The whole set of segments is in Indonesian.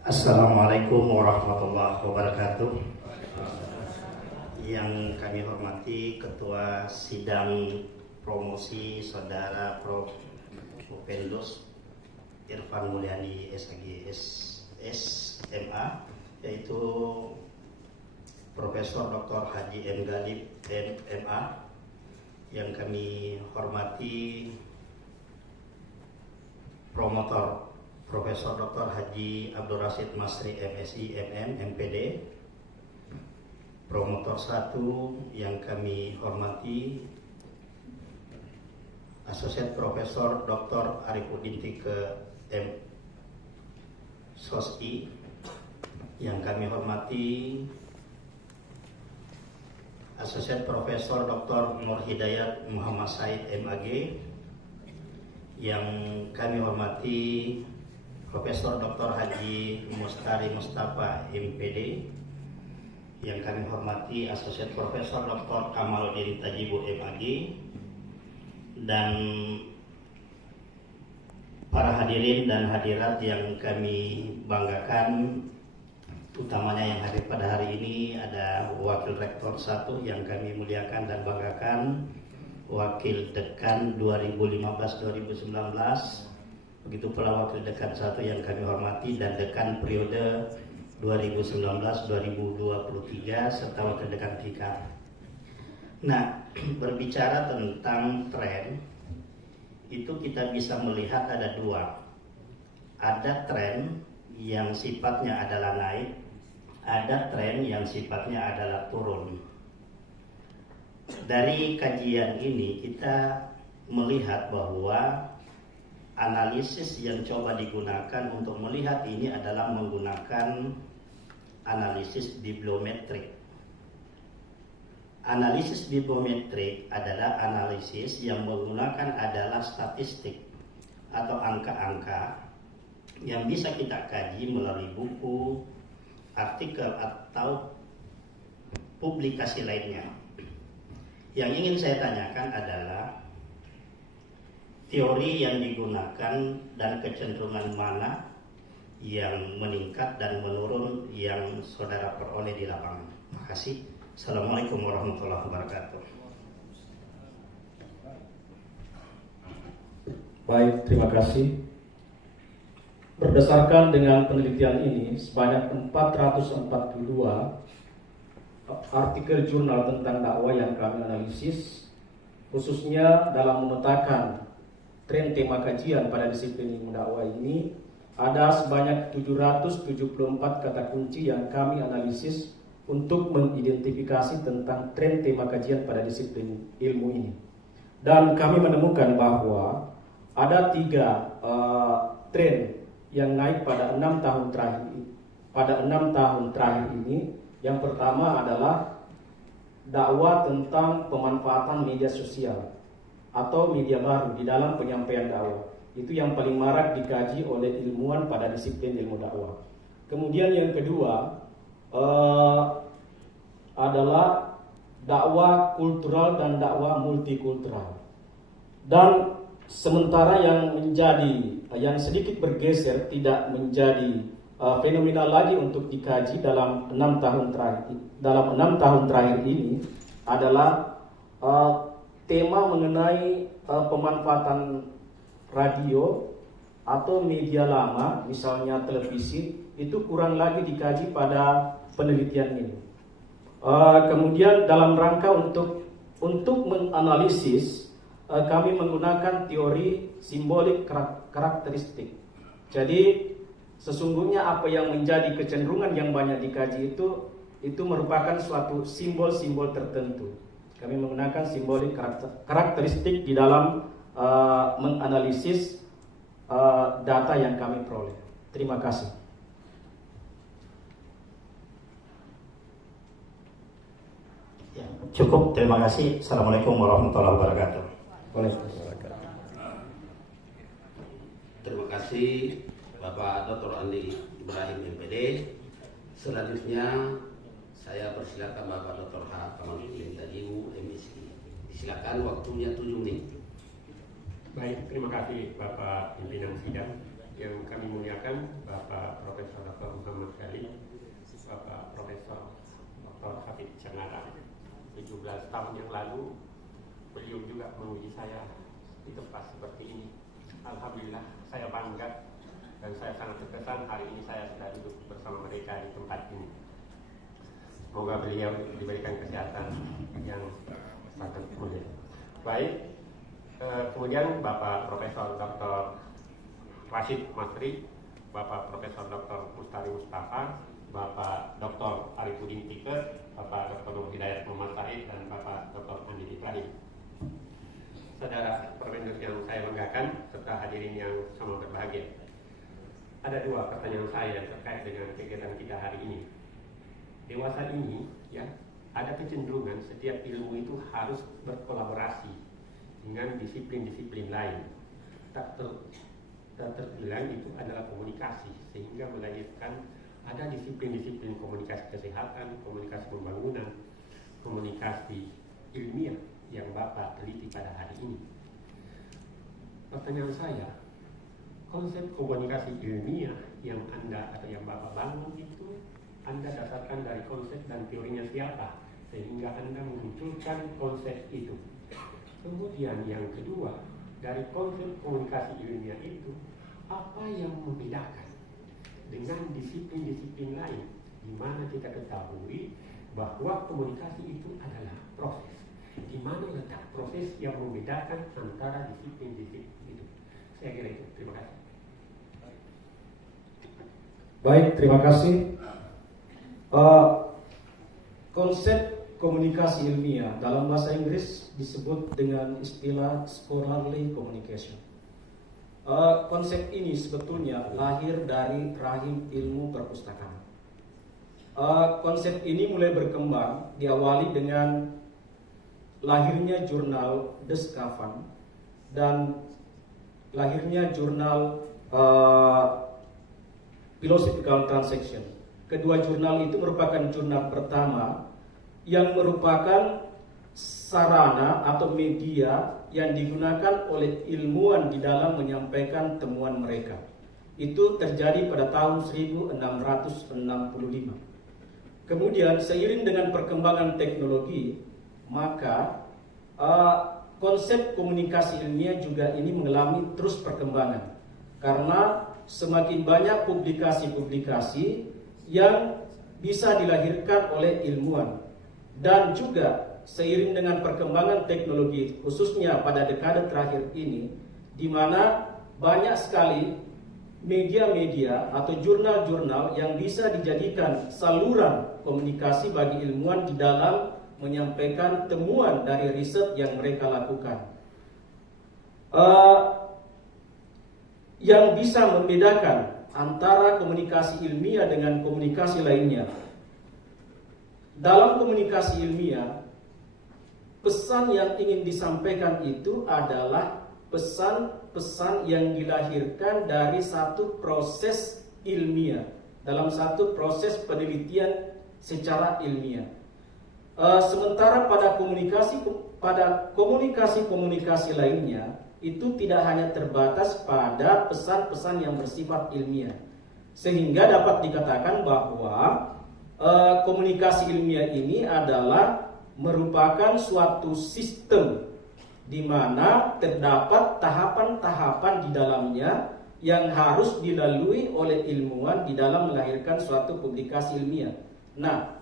Assalamualaikum warahmatullahi wabarakatuh. Yang kami hormati Ketua Sidang Promosi Saudara Prof. Mupendus Irfan Mulyani SAG SMA, yaitu Profesor Dr. Haji M. Galib MA. Yang kami hormati promotor Profesor Dr. Haji Abdul Rashid Masri MSI MM MPD. Promotor 1 yang kami hormati Asosiat Profesor Dr. Arifuddin Tike M SOSI. Yang kami hormati Asosiat Profesor Dr. Nur Hidayat Muhammad Said MAG. Yang kami hormati Profesor Dr. Haji Mustari Mustafa MPD. Yang kami hormati Asosiat Profesor Dr. Kamaluddin Tajibu MAG. Dan para hadirin dan hadirat yang kami banggakan, utamanya yang hadir pada hari ini ada Wakil Rektor 1 yang kami muliakan dan banggakan, Wakil Dekan 2015-2019, begitu pula Wakil Dekan 1 yang kami hormati dan Dekan periode 2019-2023 serta Wakil Dekan 3. Nah, berbicara tentang tren, itu kita bisa melihat ada dua. Ada tren yang sifatnya adalah naik, ada tren yang sifatnya adalah turun. Dari kajian ini kita melihat bahwa analisis yang coba digunakan untuk melihat ini adalah menggunakan analisis bibliometrik. Analisis bibliometrik adalah analisis yang menggunakan adalah statistik atau angka-angka yang bisa kita kaji melalui buku, artikel atau publikasi lainnya. Yang ingin saya tanyakan adalah teori yang digunakan dan kecenderungan mana yang meningkat dan menurun yang saudara peroleh di lapangan. Terima kasih. Assalamualaikum warahmatullahi wabarakatuh. Baik, terima kasih. Berdasarkan dengan penelitian ini, sebanyak 442 artikel jurnal tentang dakwah yang kami analisis, khususnya dalam memetakan tren tema kajian pada disiplin ilmu dakwah ini, ada sebanyak 774 kata kunci yang kami analisis untuk mengidentifikasi tentang tren tema kajian pada disiplin ilmu ini. Dan kami menemukan bahwa ada 3 tren yang naik pada 6 tahun terakhir ini. Yang pertama adalah dakwah tentang pemanfaatan media sosial atau media baru di dalam penyampaian dakwah. Itu yang paling marak dikaji oleh ilmuwan pada disiplin ilmu dakwah. Kemudian yang kedua adalah dakwah kultural dan dakwah multikultural. Dan sementara yang sedikit bergeser tidak menjadi fenomenal lagi untuk dikaji dalam 6 tahun terakhir ini adalah tema mengenai pemanfaatan radio atau media lama, misalnya televisi, itu kurang lagi dikaji pada penelitian ini. Kemudian dalam rangka untuk menganalisis, kami menggunakan teori simbolik karakteristik. Jadi sesungguhnya apa yang menjadi kecenderungan yang banyak dikaji itu merupakan suatu simbol-simbol tertentu. Kami menggunakan simbolik karakteristik di dalam menganalisis data yang kami peroleh. Terima kasih. Ya, cukup, terima kasih. Assalamualaikum warahmatullahi wabarakatuh. Terima kasih Bapak Dr. Andi Ibrahim MPD. Selanjutnya saya persilakan Bapak Dr. H. Kamaluddin Tajibu MSI. Silakan, waktunya 7 menit. Baik, terima kasih Bapak pimpinan sidang. yang kami muliakan Bapak Profesor Dr. Muhammad Khalid, Bapak Profesor Dr. Hafid Cenara. 17 tahun yang lalu beliau juga menguji saya di tempat seperti ini. Alhamdulillah saya bangga dan saya sangat terkesan hari ini saya sudah duduk bersama mereka di tempat ini. Semoga beliau diberikan kesehatan yang sangat mulia. Baik, kemudian Bapak Profesor Dr. Rashid Masri, Bapak Profesor Dr. Mustari Mustafa, Bapak Dr. Arifudin Tiker, Bapak Dr. Nur Hidayat Muhammad Said, dan Bapak Dr. Andi Ibrahim. Saudara Permendur yang saya banggakan serta hadirin yang sama berbahagia. Ada dua pertanyaan saya terkait dengan kegiatan kita hari ini. Dewasa ini, ya, ada kecenderungan setiap ilmu itu harus berkolaborasi dengan disiplin-disiplin lain. Tak terbilang itu adalah komunikasi, sehingga melahirkan ada disiplin-disiplin komunikasi kesehatan, komunikasi pembangunan, komunikasi ilmiah yang Bapak teliti pada hari ini. Pertanyaan saya, konsep komunikasi ilmiah yang Anda atau yang Bapak bangun itu Anda dasarkan dari konsep dan teorinya siapa, sehingga Anda memunculkan konsep itu. Kemudian yang kedua, dari konsep komunikasi ilmiah itu, apa yang membedakan dengan disiplin-disiplin lain, di mana kita ketahui bahwa komunikasi itu adalah proses. Di mana letak proses yang membedakan antara disiplin-disiplin itu? Saya kira itu. Terima kasih. Baik, terima kasih. Konsep komunikasi ilmiah dalam bahasa Inggris disebut dengan istilah scholarly communication. Konsep ini sebetulnya lahir dari rahim ilmu perpustakaan. Konsep ini mulai berkembang, diawali dengan lahirnya jurnal The Scafan dan lahirnya jurnal Philosophical Transaction. Kedua jurnal itu merupakan jurnal pertama yang merupakan sarana atau media yang digunakan oleh ilmuwan di dalam menyampaikan temuan mereka. Itu terjadi pada tahun 1665. Kemudian seiring dengan perkembangan teknologi, maka konsep komunikasi ilmiah juga ini mengalami terus perkembangan. Karena semakin banyak publikasi-publikasi yang bisa dilahirkan oleh ilmuwan. Dan juga seiring dengan perkembangan teknologi, khususnya pada dekade terakhir ini, di mana banyak sekali media-media atau jurnal-jurnal yang bisa dijadikan saluran komunikasi bagi ilmuwan di dalam menyampaikan temuan dari riset yang mereka lakukan. Yang bisa membedakan antara komunikasi ilmiah dengan komunikasi lainnya. Dalam komunikasi ilmiah, pesan yang ingin disampaikan itu adalah pesan-pesan yang dilahirkan dari satu proses ilmiah, dalam satu proses penelitian secara ilmiah. Sementara pada komunikasi lainnya, itu tidak hanya terbatas pada pesan-pesan yang bersifat ilmiah. Sehingga dapat dikatakan bahwa komunikasi ilmiah ini adalah merupakan suatu sistem di mana terdapat tahapan-tahapan di dalamnya yang harus dilalui oleh ilmuwan di dalam melahirkan suatu publikasi ilmiah. Nah,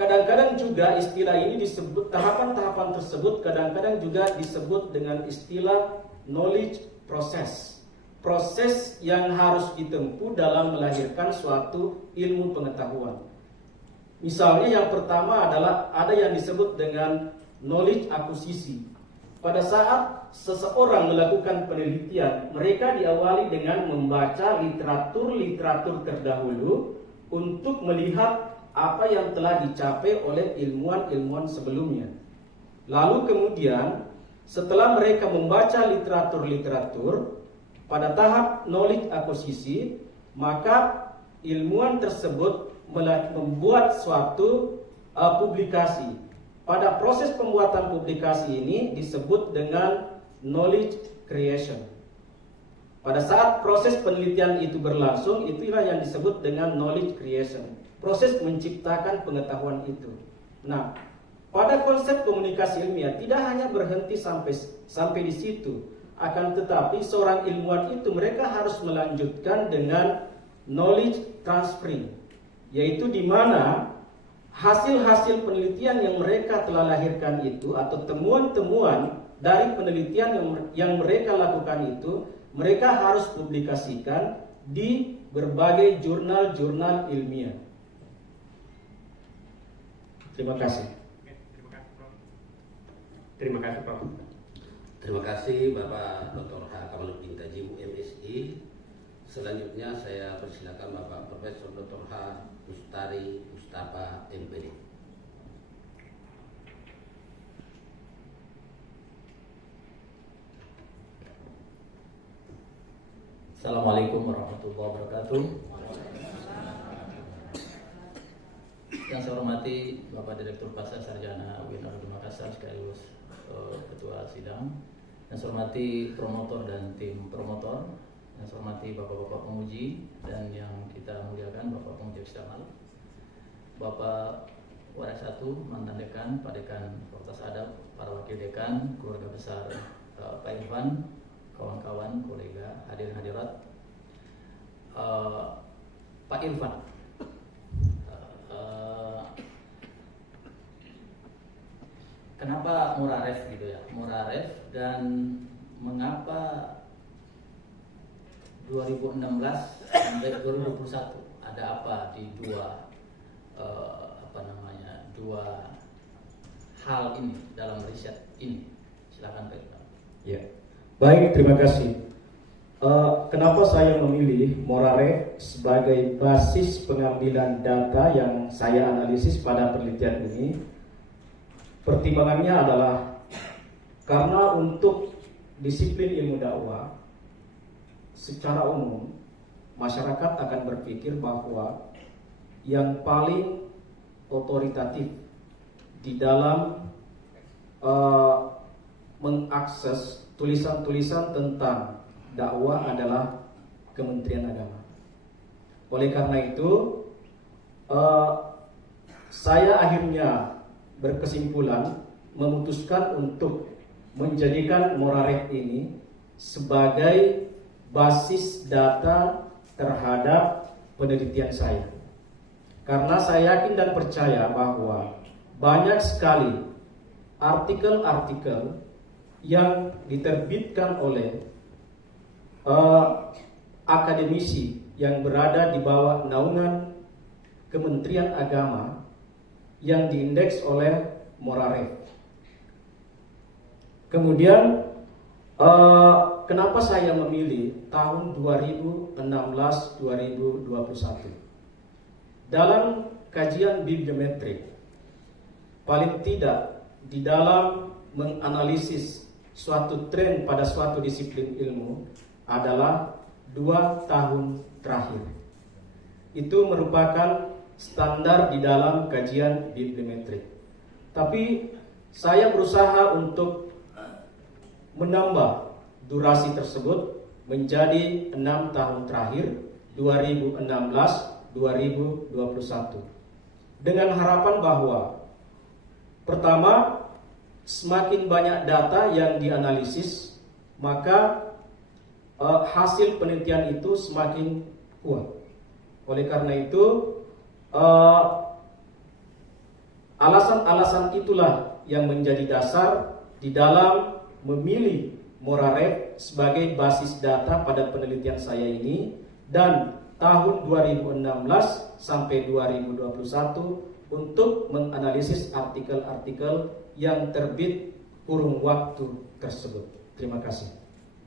kadang-kadang juga istilah ini disebut, tahapan-tahapan tersebut kadang-kadang juga disebut dengan istilah knowledge process. Proses yang harus ditempuh dalam melahirkan suatu ilmu pengetahuan. Misalnya yang pertama adalah ada yang disebut dengan knowledge acquisition. Pada saat seseorang melakukan penelitian, mereka diawali dengan membaca literatur terdahulu untuk melihat apa yang telah dicapai oleh ilmuwan-ilmuwan sebelumnya. Lalu kemudian setelah mereka membaca literatur pada tahap knowledge acquisition, maka ilmuwan tersebut membuat suatu publikasi. Pada proses pembuatan publikasi ini disebut dengan knowledge creation. pada saat proses penelitian itu berlangsung, itulah yang disebut dengan knowledge creation, proses menciptakan pengetahuan itu. Nah, pada konsep komunikasi ilmiah tidak hanya berhenti sampai di situ, akan tetapi seorang ilmuwan itu mereka harus melanjutkan dengan knowledge transferring, yaitu di mana hasil-hasil penelitian yang mereka telah lahirkan itu atau temuan-temuan dari penelitian yang mereka lakukan itu mereka harus publikasikan di berbagai jurnal-jurnal ilmiah. Terima kasih. Terima kasih, Prof. Terima kasih Bapak Dr. H. Kamaluddin Tajibu, MSI. Selanjutnya saya persilakan Bapak Profesor Dr. H. Mustari Mustafa, MPD. Assalamualaikum warahmatullahi wabarakatuh. Yang saya hormati Bapak Direktur Pasar Sarjana UIN Al-Quduh Makassar sekaligus Ketua Sidang. Yang saya hormati promotor dan tim promotor. Yang saya hormati Bapak-Bapak penguji dan yang kita muliakan Bapak penguji eksternal, Bapak Warak 1, mantan dekan, Pak Dekan Fakultas Adab, para wakil dekan, keluarga besar Pak Irfan, kawan-kawan, kolega, hadirin hadirat. Pak Irfan, kenapa Muraref gitu ya? Muraref dan mengapa 2016 sampai 2021 ada apa di dua dua hal ini dalam riset ini? Silakan Pak Irfan. Ya. Baik, terima kasih. Kenapa saya memilih Muraref sebagai basis pengambilan data yang saya analisis pada penelitian ini? Pertimbangannya adalah karena untuk disiplin ilmu dakwah secara umum masyarakat akan berpikir bahwa yang paling otoritatif di dalam mengakses tulisan-tulisan tentang dakwah adalah Kementerian Agama. Oleh karena itu, saya akhirnya berkesimpulan memutuskan untuk menjadikan Muraref ini sebagai basis data terhadap penelitian saya. Karena saya yakin dan percaya bahwa banyak sekali artikel-artikel yang diterbitkan oleh akademisi yang berada di bawah naungan Kementerian Agama yang diindeks oleh Muraref. Kemudian kenapa saya memilih tahun 2016-2021? Dalam kajian bibliometrik, paling tidak di dalam menganalisis suatu tren pada suatu disiplin ilmu adalah 2 tahun terakhir. Itu merupakan standar di dalam kajian bibliometrik. Tapi saya berusaha untuk menambah durasi tersebut menjadi 6 tahun terakhir, 2016-2021, dengan harapan bahwa pertama, semakin banyak data yang dianalisis, maka hasil penelitian itu semakin kuat. Oleh karena itu, alasan-alasan itulah yang menjadi dasar di dalam memilih Muraref sebagai basis data pada penelitian saya ini, dan tahun 2016 sampai 2021 untuk menganalisis artikel-artikel yang terbit kurun waktu tersebut. Terima kasih.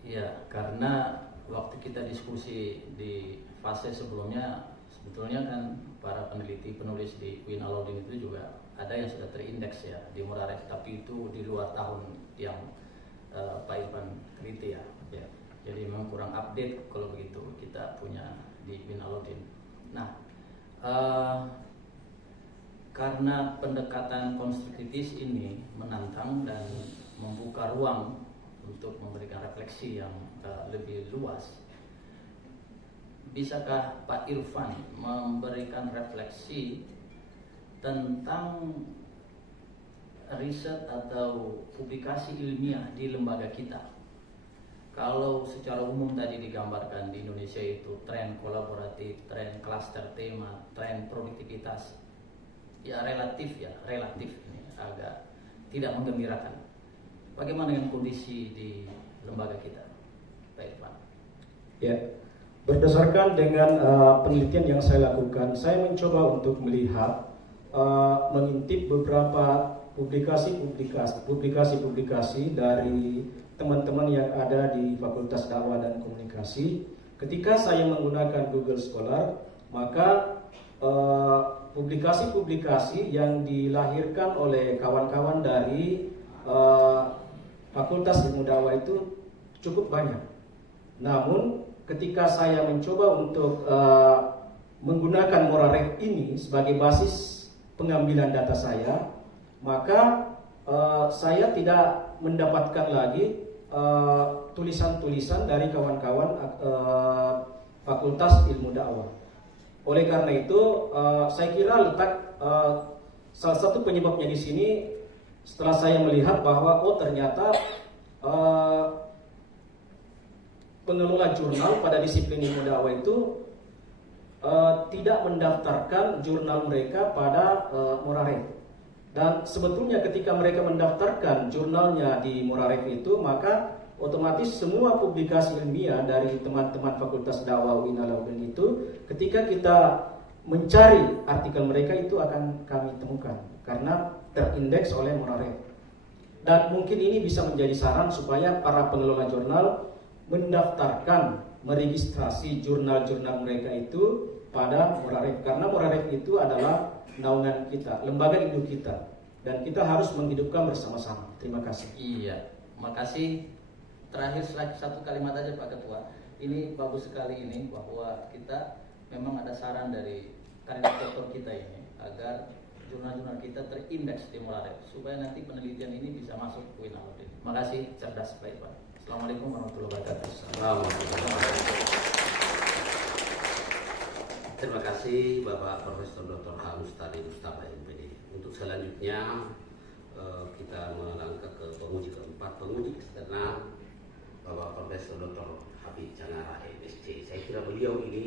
Ya, karena waktu kita diskusi di fase sebelumnya, sebetulnya kan para peneliti penulis di UIN Alauddin itu juga ada yang sudah terindeks ya di Muraref, tapi itu di luar tahun yang Pak Irfan teliti ya. Jadi memang kurang update kalau begitu kita punya di UIN Alauddin. Nah, karena pendekatan konstruktivis ini menantang dan membuka ruang untuk memberikan refleksi yang lebih luas, bisakah Pak Irfan memberikan refleksi tentang riset atau publikasi ilmiah di lembaga kita? Kalau secara umum tadi digambarkan di Indonesia itu tren kolaboratif, tren klaster tema, tren produktivitas, ya relatif ini agak tidak menggembirakan. Bagaimana dengan kondisi di lembaga kita, Pak Irfan? Ya, berdasarkan dengan penelitian yang saya lakukan, saya mencoba untuk melihat, mengintip beberapa publikasi dari teman-teman yang ada di Fakultas Dakwah dan Komunikasi. Ketika saya menggunakan Google Scholar, maka publikasi-publikasi yang dilahirkan oleh kawan-kawan dari Fakultas Ilmu Dakwah itu cukup banyak. Namun ketika saya mencoba untuk menggunakan Morarev ini sebagai basis pengambilan data saya, maka saya tidak mendapatkan lagi tulisan-tulisan dari kawan-kawan Fakultas Ilmu Dakwah. Oleh karena itu, saya kira salah satu penyebabnya di sini setelah saya melihat bahwa ternyata pengelola jurnal pada disiplin ilmu dakwah itu tidak mendaftarkan jurnal mereka pada Morarev. Dan sebetulnya ketika mereka mendaftarkan jurnalnya di Morarev itu, maka otomatis semua publikasi ilmiah dari teman-teman Fakultas Dakwah UIN Alauddin itu, ketika kita mencari artikel mereka itu akan kami temukan karena terindeks oleh Morarev. Dan mungkin ini bisa menjadi saran supaya para pengelola jurnal mendaftarkan, meregistrasi jurnal-jurnal mereka itu pada Morarev, karena Morarev itu adalah naungan kita, lembaga induk kita, dan kita harus menghidupkan bersama-sama. Terima kasih. Iya, makasih. Terakhir satu kalimat aja Pak Ketua. Ini bagus sekali ini bahwa kita memang ada saran dari koordinator kita ini agar jurnal-jurnal kita terindeks di Morarev supaya nanti penelitian ini bisa masuk ke UIN Alauddin. Makasih, cerdas Pak Irfan. Assalamualaikum warahmatullahi wabarakatuh. Terima kasih Bapak Profesor Dr. H. Mustari Mustafa MPD. Untuk selanjutnya kita melangkah ke penguji keempat, penguji eksternal Bapak Profesor Dr. Habib Canara MSc. Saya kira beliau ini